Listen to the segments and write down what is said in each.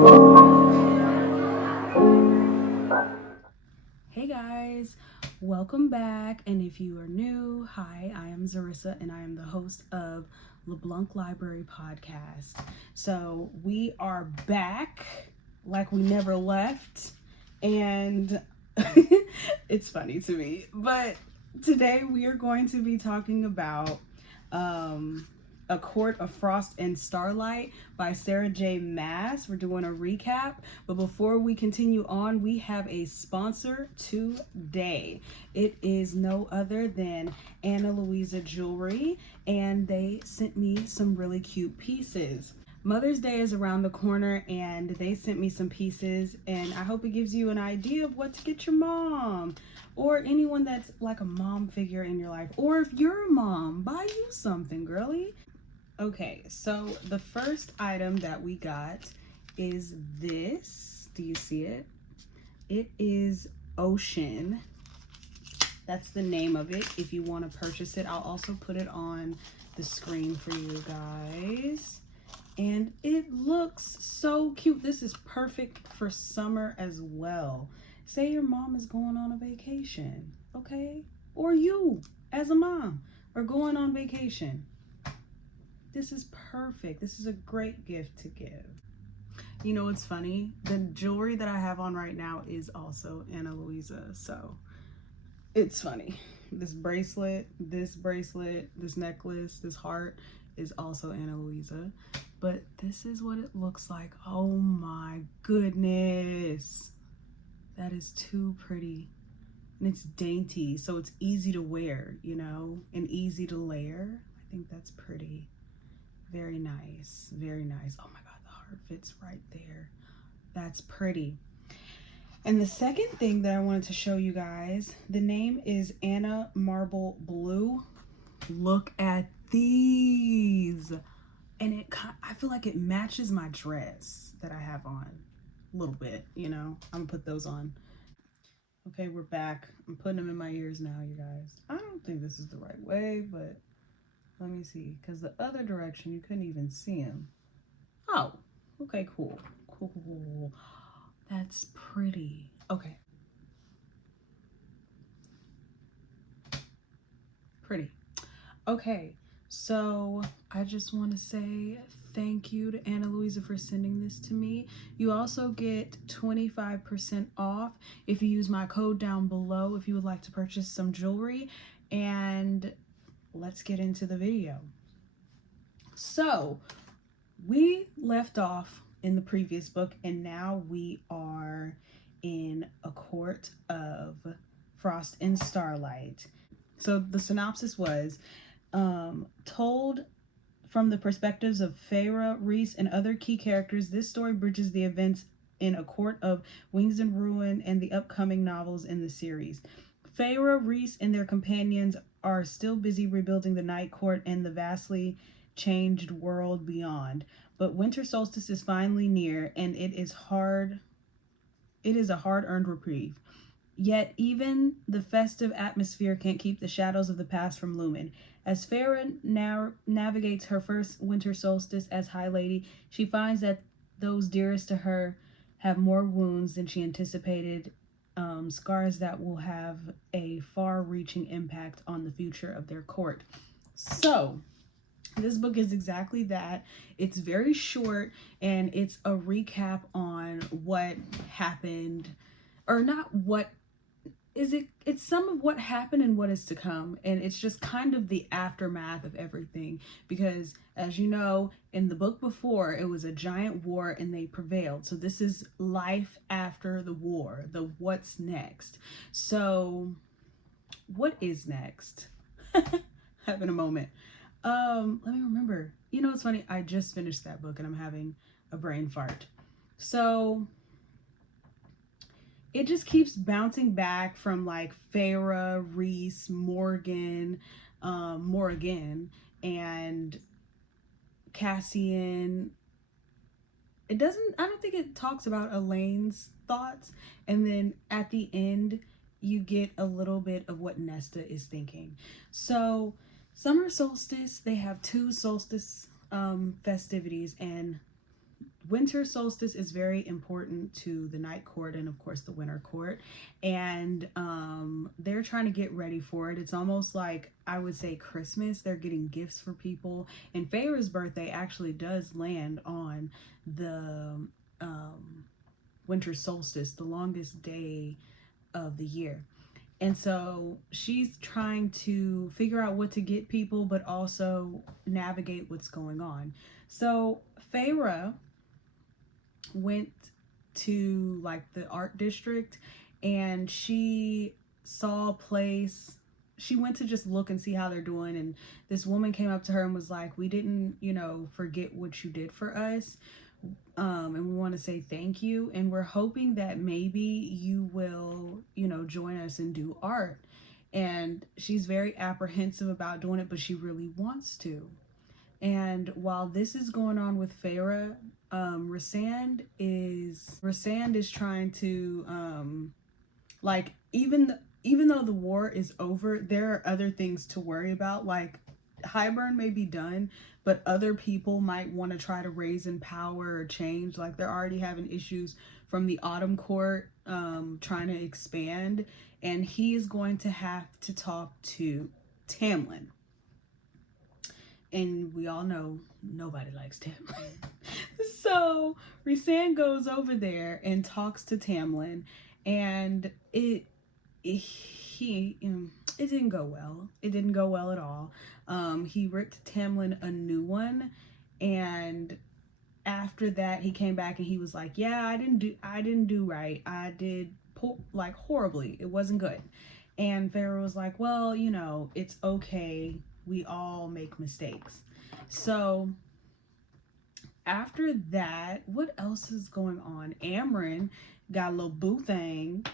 Hey guys, welcome back. And if you are new, hi, I am Zarissa and I am the host of LeBlanc Library Podcast. So we are back like we never left. And it's funny to me, but today we are going to be talking about A Court of Frost and Starlight by Sarah J. Maas. We're doing a recap, but before we continue on, we have a sponsor today. It is no other than Ana Luisa Jewelry, and they sent me some really cute pieces. Mother's Day is around the corner, and they sent me some pieces, and I hope it gives you an idea of what to get your mom or anyone that's like a mom figure in your life. Or if you're a mom, buy you something, girly. Okay, so the first item that we got is this. Do you see it? It is Ocean. That's the name of it. If you want to purchase it, I'll also put it on the screen for you guys. And it looks so cute. This is perfect for summer as well. Say your mom is going on a vacation, okay? Or you, as a mom, are going on vacation. This is perfect. This is a great gift to give. You know what's funny? The jewelry that I have on right now is also Ana Luisa, so it's funny. This bracelet, this necklace, this heart is also Ana Luisa. But this is what it looks like. Oh my goodness. That is too pretty. And it's dainty, so it's easy to wear, you know, and easy to layer. I think that's pretty. Very nice, very nice. Oh my God, the heart fits right there. That's pretty. And the second thing that I wanted to show you guys, the name is Anna Marble Blue. Look at these. And I feel like it matches my dress that I have on a little bit, you know. I'm gonna put those on. Okay, we're back. I'm putting them in my ears now, you guys. I don't think this is the right way, but let me see, because the other direction you couldn't even see him. Oh, okay, cool. Cool. That's pretty. Okay. Pretty. Okay, so I just want to say thank you to Ana Luisa for sending this to me. You also get 25% off if you use my code down below if you would like to purchase some jewelry. And let's get into the video. So we left off in the previous book, and now we are in A Court of Frost and Starlight. So the synopsis was told from the perspectives of Feyre, Rhys, and other key characters. This story bridges the events in A Court of Wings and Ruin and the upcoming novels in the series. Feyre, Rhys, and their companions are still busy rebuilding the Night Court and the vastly changed world beyond. But winter solstice is finally near, and it is a hard-earned reprieve. Yet even the festive atmosphere can't keep the shadows of the past from looming. As Feyre now navigates her first winter solstice as High Lady, she finds that those dearest to her have more wounds than she anticipated, scars that will have a far-reaching impact on the future of their court. So, this book is exactly that. It's very short, and it's a recap on what happened, or not what is it, it's some of what happened and what is to come, and it's just kind of the aftermath of everything, because as you know, in the book before, it was a giant war and they prevailed. So this is life after the war, the what's next. So what is next? Having a moment. Let me remember. You know, it's funny, I just finished that book and I'm having a brain fart. So it just keeps bouncing back from like Feyre, Rhys, Morgan, and Cassian. I don't think it talks about Elaine's thoughts. And then at the end, you get a little bit of what Nesta is thinking. So summer solstice, they have two solstice festivities, and winter solstice is very important to the night court and of course the winter court, and they're trying to get ready for it. It's almost like, I would say, Christmas. They're getting gifts for people, and Feyre's birthday actually does land on the winter solstice, the longest day of the year. And so she's trying to figure out what to get people, but also navigate what's going on. So Feyre went to like the art district, and she saw a place. She went to just look and see how they're doing, and this woman came up to her and was like, we didn't, forget what you did for us, and we want to say thank you, and we're hoping that maybe you will, join us and do art. And she's very apprehensive about doing it, but she really wants to. And while this is going on with Feyre, Rhysand is trying to like, even though the war is over, there are other things to worry about. Like, Hybern may be done, but other people might want to try to raise in power or change. Like, they're already having issues from the Autumn Court trying to expand, and he is going to have to talk to Tamlin. And we all know nobody likes Tamlin. So Rhysand goes over there and talks to Tamlin, and it didn't go well. It didn't go well at all. He ripped Tamlin a new one, and after that he came back and he was like, yeah, I didn't do right. I did horribly. It wasn't good. And Feyre was like, well, it's okay. We all make mistakes. So after that, what else is going on? Amren got a little boo thing.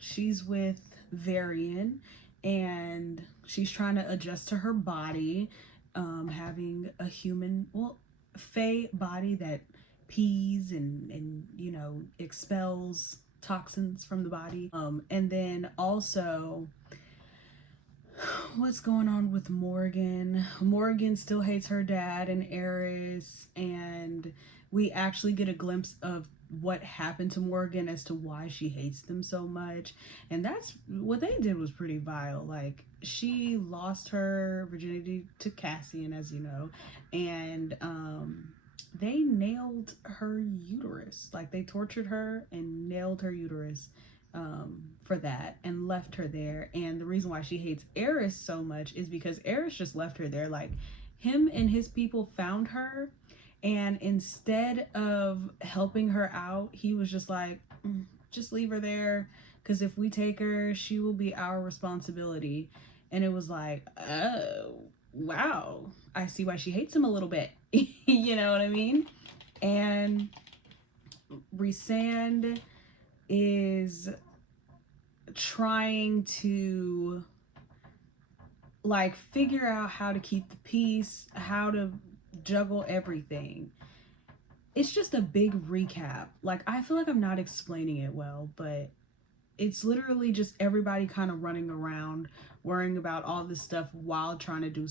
She's with Varian, and she's trying to adjust to her body, having a human, fae body that pees and expels toxins from the body. And then also, what's going on with Morgan? Morgan still hates her dad and Eris, and we actually get a glimpse of what happened to Morgan as to why she hates them so much. And that's what they did was pretty vile. Like, she lost her virginity to Cassian, as you know, and they nailed her uterus. Like, they tortured her and nailed her uterus for that and left her there. And the reason why she hates Eris so much is because Eris just left her there. Like, him and his people found her, and instead of helping her out, he was just like, just leave her there, because if we take her, she will be our responsibility. And it was like, oh wow, I see why she hates him a little bit. You know what I mean? And Rhysand is trying to like figure out how to keep the peace, how to juggle everything. It's just a big recap. Like, I feel like I'm not explaining it well, but it's literally just everybody kind of running around worrying about all this stuff while trying to do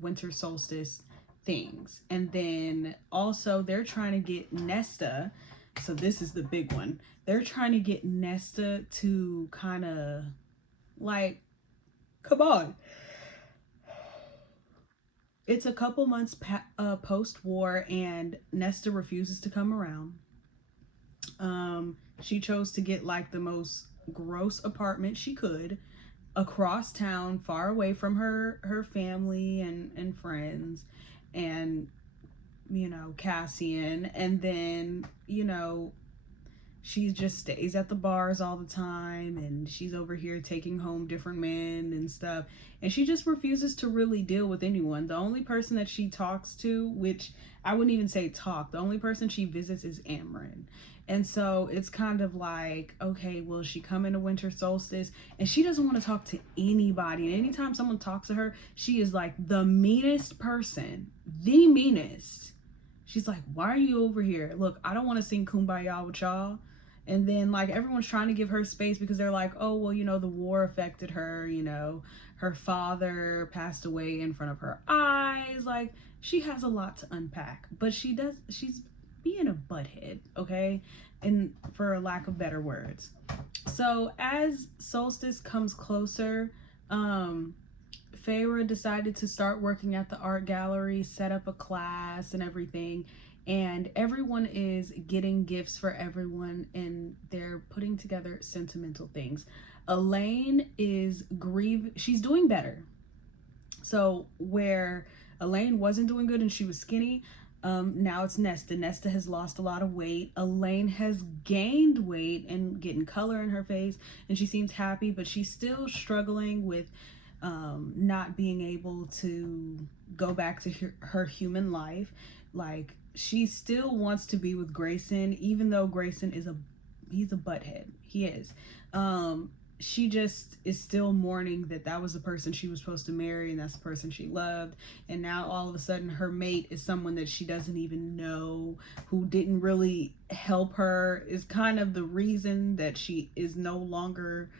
winter solstice things. And then also they're trying to get Nesta. So this is the big one. They're trying to get Nesta to kind of like, come on. It's a couple months post-war, and Nesta refuses to come around. She chose to get like the most gross apartment she could across town, far away from her family and friends, and Cassian. And then she just stays at the bars all the time, and she's over here taking home different men and stuff, and she just refuses to really deal with anyone. The only person that she talks to, which I wouldn't even say talk, the only person she visits is Amren. And so it's kind of like, okay, will she come into winter solstice? And she doesn't want to talk to anybody, and anytime someone talks to her, she is like the meanest person, the meanest. She's like, why are you over here? Look, I don't want to sing Kumbaya with y'all. And then like everyone's trying to give her space because they're like, oh well, the war affected her, her father passed away in front of her eyes. Like, she has a lot to unpack, but she's being a butthead, okay, and for lack of better words. So as solstice comes closer, Feyre decided to start working at the art gallery, set up a class and everything, and everyone is getting gifts for everyone, and they're putting together sentimental things. Elaine is she's doing better. So where Elaine wasn't doing good and she was skinny, now it's Nesta. Nesta has lost a lot of weight. Elaine has gained weight and getting color in her face, and she seems happy, but she's still struggling with not being able to go back to her human life. Like, she still wants to be with Grayson, even though Grayson he's a butthead. He is. She just is still mourning that was the person she was supposed to marry, and that's the person she loved. And now all of a sudden her mate is someone that she doesn't even know, who didn't really help her, is kind of the reason that she is no longer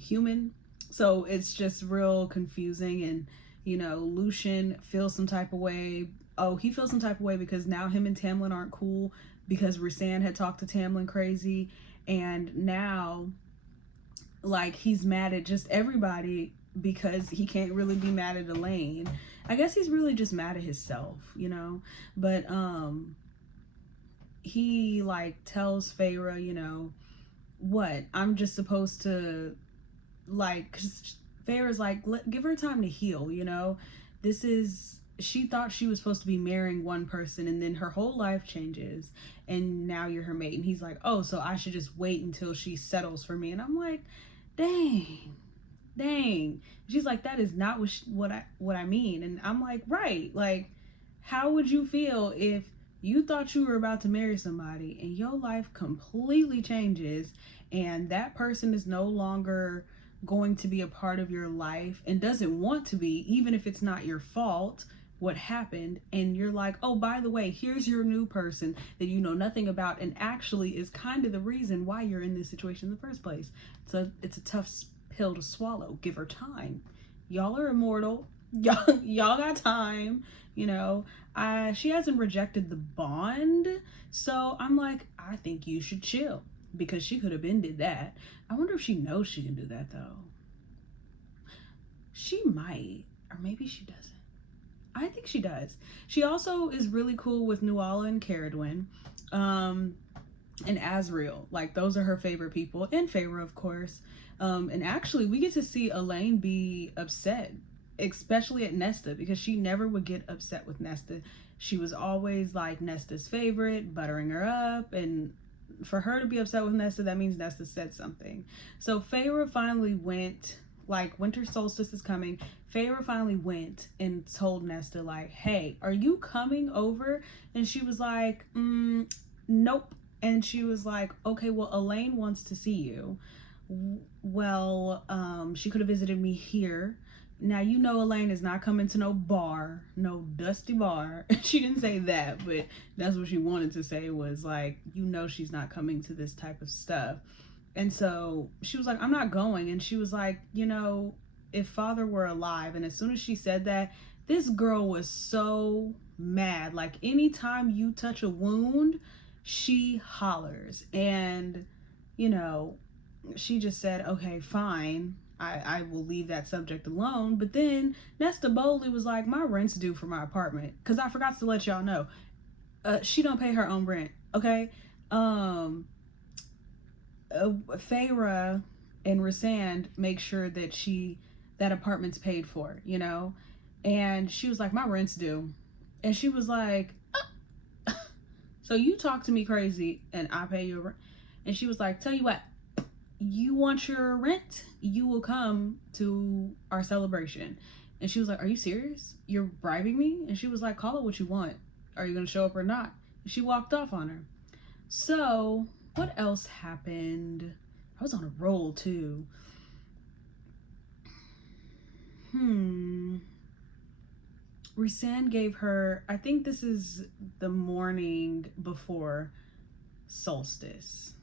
human. So it's just real confusing. And Lucian feels some type of way. Oh, he feels some type of way because now him and Tamlin aren't cool, because Rhysand had talked to Tamlin crazy, and now like he's mad at just everybody because he can't really be mad at Elaine. I guess he's really just mad at himself, but he like tells Feyre, what, I'm just supposed to, like, cause Feyre's like, give her time to heal, she thought she was supposed to be marrying one person, and then her whole life changes, and now you're her mate. And he's like, oh, so I should just wait until she settles for me. And I'm like, dang. She's like, that is not what I mean. And I'm like, right, like, how would you feel if you thought you were about to marry somebody and your life completely changes, and that person is no longer going to be a part of your life and doesn't want to be, even if it's not your fault what happened, and you're like, oh, by the way, here's your new person that you know nothing about, and actually is kind of the reason why you're in this situation in the first place. So it's a tough pill to swallow. Give her time. Y'all are immortal. Y'all got time. She hasn't rejected the bond, so I'm like, I think you should chill, because she could have been did that. I wonder if she knows she can do that though. She might, or maybe she doesn't. I think she does. She also is really cool with Nuala and Caradwyn, and Asriel. Like, those are her favorite people, and Feyre, of course. And actually, we get to see Elaine be upset, especially at Nesta, because she never would get upset with Nesta. She was always like Nesta's favorite, buttering her up, and for her to be upset with Nesta, that means Nesta said something. So Feyre finally went, like, winter solstice is coming. Feyre finally went and told Nesta, like, hey, are you coming over? And she was like, nope. And she was like, okay, well, Elaine wants to see you. Well, she could have visited me here. Now, Elaine is not coming to no bar, no dusty bar. She didn't say that, but that's what she wanted to say, was like, she's not coming to this type of stuff. And so she was like, I'm not going. And she was like, if father were alive. And as soon as she said that, this girl was so mad. Like, anytime you touch a wound, she hollers. And, she just said, okay, fine. I will leave that subject alone. But then Nesta boldly was like, my rent's due for my apartment. Because I forgot to let y'all know, she don't pay her own rent, okay? Feyre and Rhysand make sure that apartment's paid for, and she was like, my rent's due. And she was like, so you talk to me crazy and I pay your rent? And she was like, tell you what, you want your rent, you will come to our celebration. And she was like, are you serious? You're bribing me? And she was like, call it what you want. Are you gonna show up or not? And she walked off on her. So what else happened? I was on a roll too. Rhysand gave her, I think this is the morning before solstice.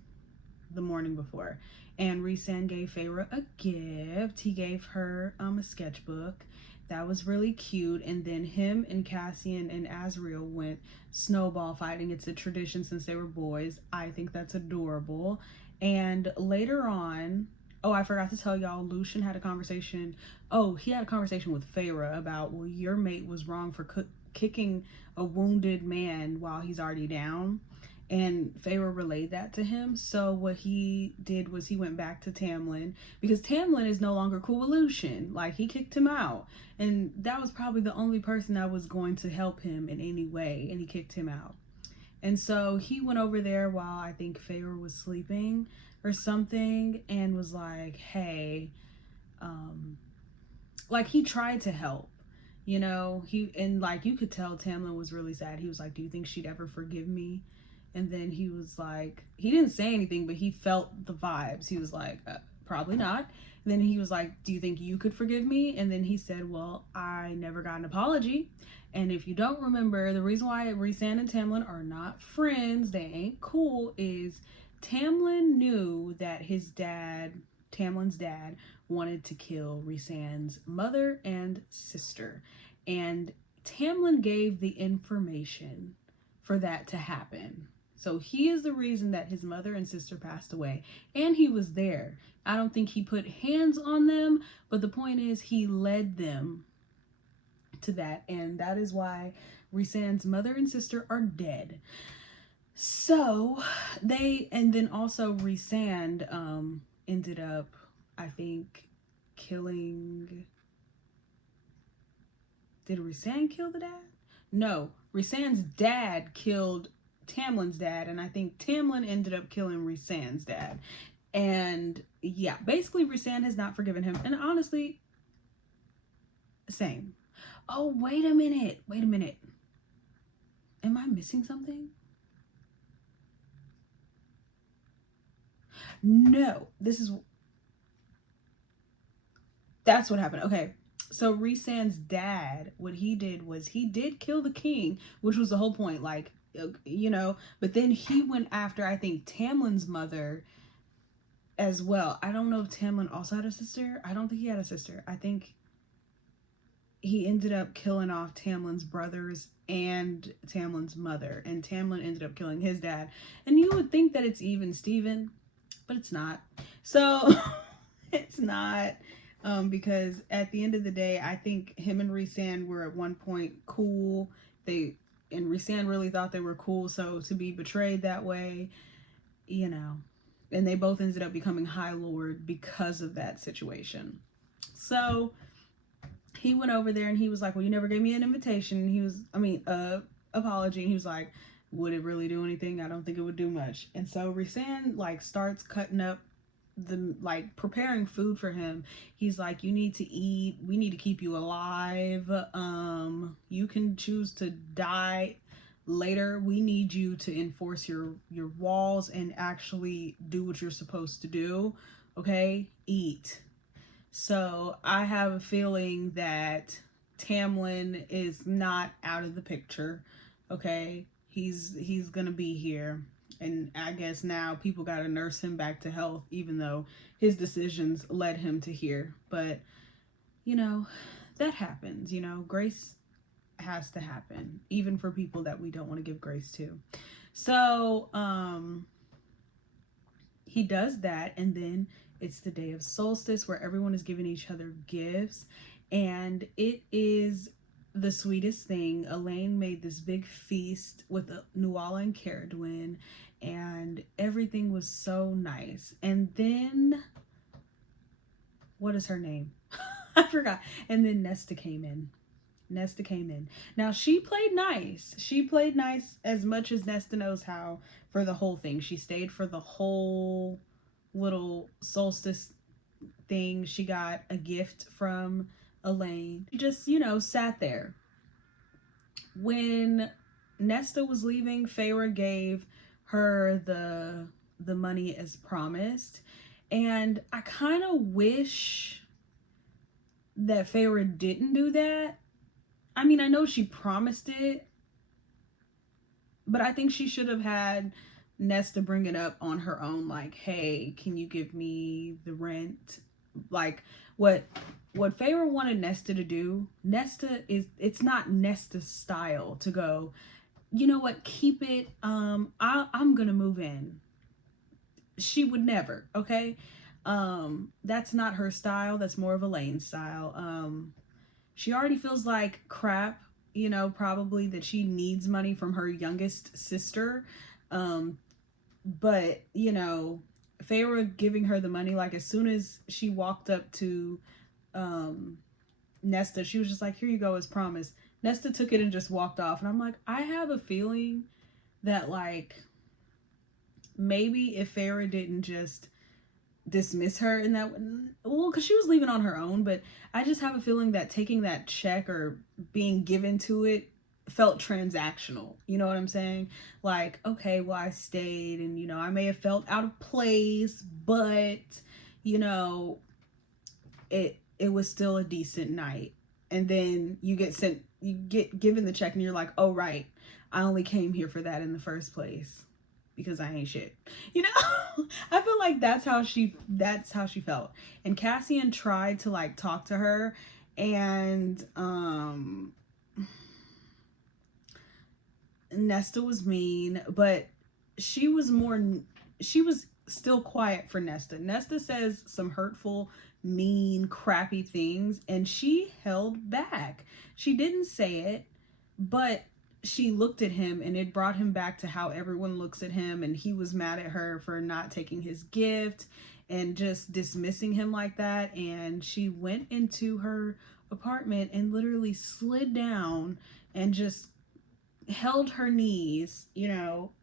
the morning before. And Rhysand gave Feyre a gift. He gave her a sketchbook. That was really cute. And then him and Cassian and Azriel went snowball fighting. It's a tradition since they were boys. I think that's adorable. And later on, oh, I forgot to tell y'all, Lucien had a conversation. Oh, he had a conversation with Feyre about, well, your mate was wrong for kicking a wounded man while he's already down. And Feyre relayed that to him. So what he did was he went back to Tamlin, because Tamlin is no longer cool with Lucien. Like, he kicked him out. And that was probably the only person that was going to help him in any way. And he kicked him out. And so he went over there while I think Feyre was sleeping or something, and was like, hey, like, he tried to help, you know, and like, you could tell Tamlin was really sad. He was like, do you think she'd ever forgive me? And then he was like, he didn't say anything, but he felt the vibes. He was like, probably not. And then he was like, do you think you could forgive me? And then he said, well, I never got an apology. And if you don't remember, the reason why Rhysand and Tamlin are not friends, they ain't cool, is Tamlin knew that his dad, Tamlin's dad, wanted to kill Rhysand's mother and sister. And Tamlin gave the information for that to happen. So he is the reason that his mother and sister passed away. And he was there. I don't think he put hands on them, but the point is he led them to that. And that is why Rhysand's mother and sister are dead. So and then also Rhysand ended up, I think, killing... Did Rhysand kill the dad? No, Rhysand's dad killed Tamlin's dad, and I think Tamlin ended up killing Rhysand's dad. And yeah, basically Rhysand has not forgiven him. And honestly, same. Oh, wait a minute. Am I missing something? No, that's what happened. Okay. So Rhysand's dad, what he did was he did kill the king, which was the whole point, like, you know, but then he went after, I think, Tamlin's mother as well. I don't know if Tamlin also had a sister. I don't think he had a sister. I think he ended up killing off Tamlin's brothers and Tamlin's mother, and Tamlin ended up killing his dad. And you would think that it's even Steven, but it's not. So it's not. Because at the end of the day, I think him and Rhysand were at one point cool. And Rhysand really thought they were cool, so to be betrayed that way, you know. And they both ended up becoming High Lord because of that situation. So he went over there and he was like, well, you never gave me an invitation. And apology. And he was like, would it really do anything? I don't think it would do much. And so Rhysand, like, starts cutting up preparing food for him. He's like, you need to eat, we need to keep you alive, you can choose to die later, we need you to enforce your walls and actually do what you're supposed to do, okay? Eat. So I have a feeling that Tamlin is not out of the picture, okay? He's gonna be here. And I guess now people got to nurse him back to health, even though his decisions led him to here. But, you know, that happens. You know, grace has to happen, even for people that we don't want to give grace to. So he does that. And then it's the day of solstice where everyone is giving each other gifts. And it is the sweetest thing. Elaine made this big feast with Nuala and Caradwyn, and everything was so nice. And then, what is her name? I forgot. And then Nesta came in. Now, she played nice. She played nice as much as Nesta knows how for the whole thing. She stayed for the whole little solstice thing. She got a gift from Elaine. She just, you know, sat there. When Nesta was leaving, Feyre gave her the money as promised. And I kind of wish that Feyre didn't do that. I mean, I know she promised it, but I think she should have had Nesta bring it up on her own, like, hey, can you give me the rent? Like, what Feyre wanted Nesta to do, it's not Nesta's style to go, you know what, keep it, I'm gonna move in. She would never, okay? That's not her style. That's more of Elaine's style. She already feels like crap, probably that she needs money from her youngest sister. Um, but, Feyre giving her the money, like as soon as she walked up to um, Nesta, she was just like, here you go, as promised. Nesta took it and just walked off. And I'm like, I have a feeling that, like, maybe if Feyre didn't just dismiss her in that, well, because she was leaving on her own, but I just have a feeling that taking that check or being given to it felt transactional. You know what I'm saying? Like, okay, well, I stayed, and I may have felt out of place, but you know it was still a decent night. And then you get given the check, and you're like, oh right, I only came here for that in the first place because I ain't shit. I feel like that's how she felt. And Cassian tried to like talk to her, and Nesta was mean, but she was still quiet for Nesta. Nesta says some hurtful, mean, crappy things, and she held back. She didn't say it, but she looked at him, and it brought him back to how everyone looks at him, and he was mad at her for not taking his gift and just dismissing him like that. And she went into her apartment and literally slid down and just held her knees,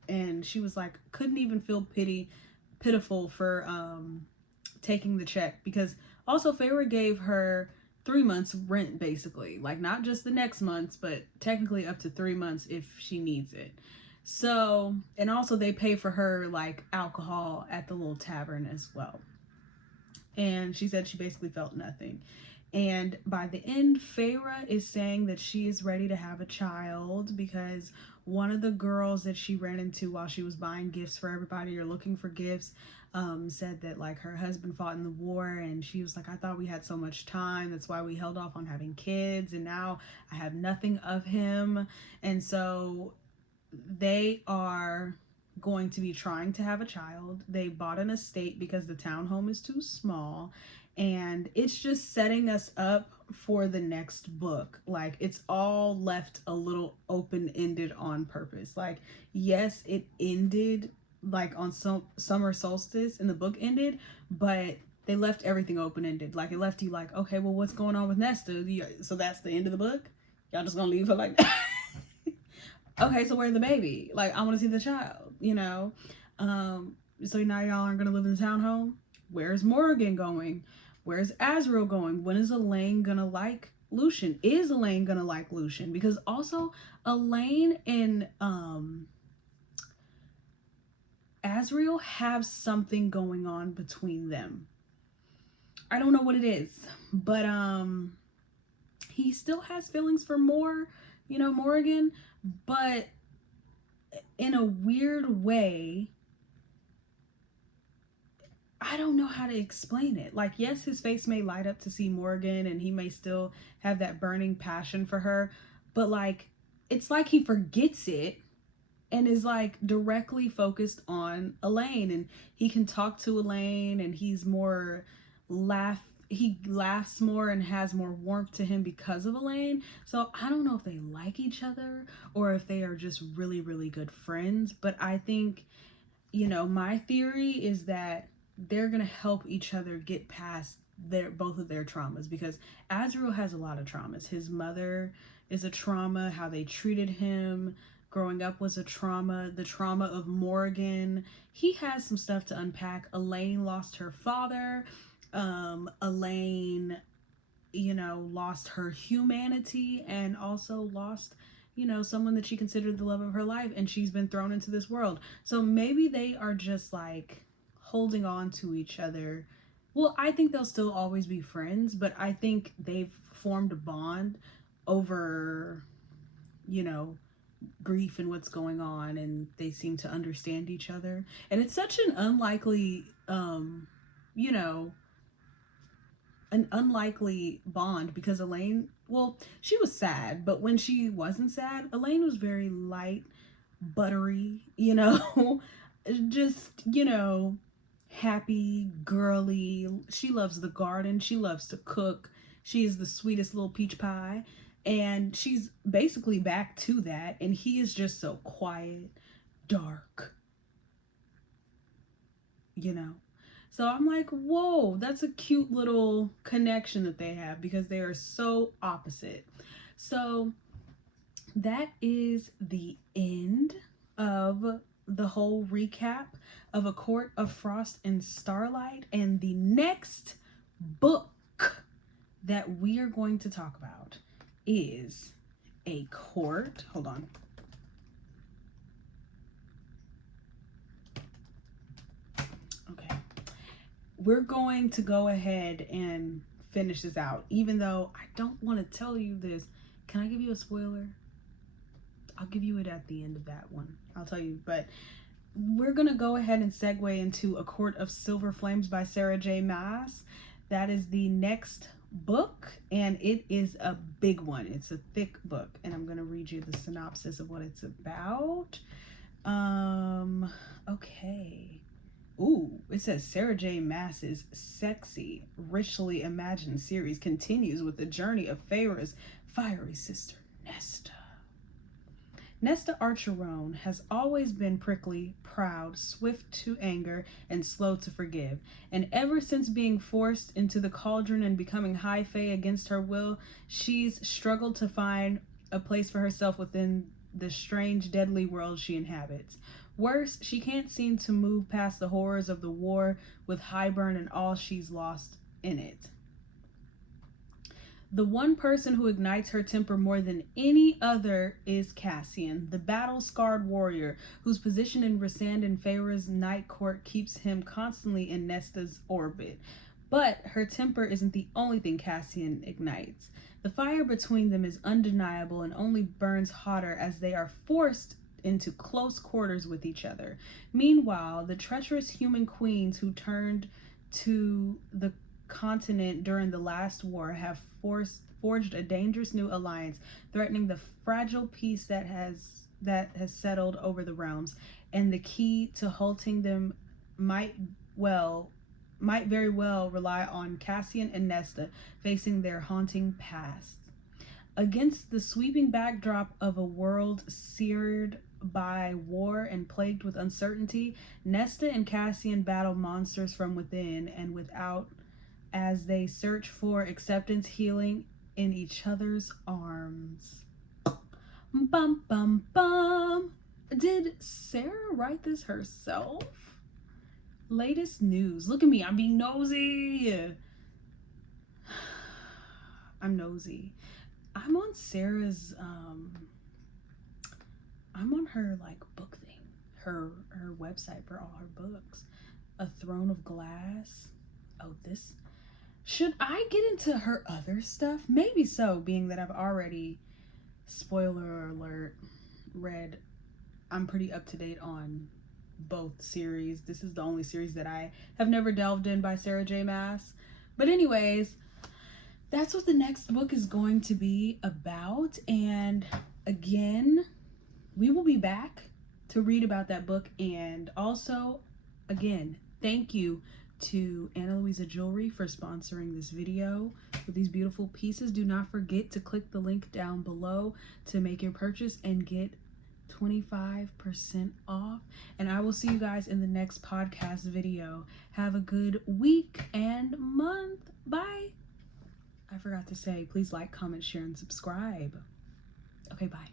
and she was like, couldn't even feel pitiful for taking the check, because also Feyre gave her 3 months rent, basically, like not just the next month's, but technically up to 3 months if she needs it. So, and also they pay for her like alcohol at the little tavern as well. And she said she basically felt nothing. And by the end, Feyre is saying that she is ready to have a child, because one of the girls that she ran into while she was buying gifts for everybody or looking for gifts said that like her husband fought in the war, and she was like, I thought we had so much time, that's why we held off on having kids, and now I have nothing of him. And so they are going to be trying to have a child. They bought an estate because the townhome is too small, and it's just setting us up for the next book. Like, it's all left a little open-ended on purpose. Like, yes, it ended like on summer solstice and the book ended, but they left everything open-ended. Like, it left you like, okay, well, what's going on with Nesta? So that's the end of the book? Y'all just gonna leave her like that? Okay, so where's the baby? Like, I want to see the child, so now y'all aren't gonna live in the townhome? Where's Morgan going? Where's Azriel going? When is Elaine gonna like Lucian? Is Elaine gonna like Lucian? Because also Elaine and Azriel have something going on between them. I don't know what it is, but he still has feelings for Morgan, but in a weird way, I don't know how to explain it. Like, yes, his face may light up to see Morgan, and he may still have that burning passion for her, but like, it's like he forgets it and is like directly focused on Elaine, and he can talk to Elaine, and he laughs more and has more warmth to him because of Elaine. So I don't know if they like each other or if they are just really, really good friends, but I think, my theory is that they're gonna help each other get past both of their traumas, because Azriel has a lot of traumas. His mother is a trauma. How they treated him growing up was a trauma. The trauma of Morgan, he has some stuff to unpack. Elaine lost her father. Elaine, lost her humanity, and also lost, someone that she considered the love of her life, and she's been thrown into this world. So maybe they are just like holding on to each other. Well, I think they'll still always be friends, but I think they've formed a bond over, grief and what's going on, and they seem to understand each other. And it's such an unlikely, you know, an unlikely bond, because Elaine, well, she was sad, but when she wasn't sad, Elaine was very light, buttery, just, happy, girly. She loves the garden, she loves to cook. She is the sweetest little peach pie. And she's basically back to that. And he is just so quiet, dark, you know. So I'm like, whoa, that's a cute little connection that they have, because they are so opposite. So that is the end of the whole recap of A Court of Frost and Starlight. And the next book that we are going to talk about is A Court. Hold on. Okay. We're going to go ahead and finish this out, even though I don't want to tell you this. Can I give you a spoiler? I'll give you it at the end of that one. I'll tell you, but we're going to go ahead and segue into A Court of Silver Flames by Sarah J. Maas. That is the next book, and it is a big one. It's a thick book, and I'm going to read you the synopsis of what it's about. Okay. Ooh, it says Sarah J. Maas's sexy, richly imagined series continues with the journey of Feyre's fiery sister, Nesta. Nesta Archeron has always been prickly, proud, swift to anger, and slow to forgive. And ever since being forced into the cauldron and becoming High Fae against her will, she's struggled to find a place for herself within the strange, deadly world she inhabits. Worse, she can't seem to move past the horrors of the war with Hybern and all she's lost in it. The one person who ignites her temper more than any other is Cassian, the battle-scarred warrior whose position in Rhysand and Feyre's night court keeps him constantly in Nesta's orbit. But her temper isn't the only thing Cassian ignites. The fire between them is undeniable and only burns hotter as they are forced into close quarters with each other. Meanwhile, the treacherous human queens who turned to the continent during the last war have forged a dangerous new alliance, threatening the fragile peace that has settled over the realms. And the key to halting them might very well rely on Cassian and Nesta facing their haunting past. Against the sweeping backdrop of a world seared by war and plagued with uncertainty, Nesta and Cassian battle monsters from within and without as they search for acceptance, healing in each other's arms. Bum, bum, bum. Did Sarah write this herself? Latest news. Look at me. I'm being nosy. I'm nosy. I'm on Sarah's, I'm on her, book thing. Her website for all her books. A Throne of Glass. Oh, this... Should I get into her other stuff? Maybe so, being that I've already, spoiler alert, read. I'm pretty up to date on both series. This is the only series that I have never delved in by Sarah J. Maas. But anyways, that's what the next book is going to be about. And again, we will be back to read about that book. And also, again, thank you to Ana Luisa Jewelry for sponsoring this video with these beautiful pieces. Do not forget to click the link down below to make your purchase and get 25% off. And I will see you guys in the next podcast video. Have a good week and month. Bye. I forgot to say, please like, comment, share, and subscribe. Okay, bye.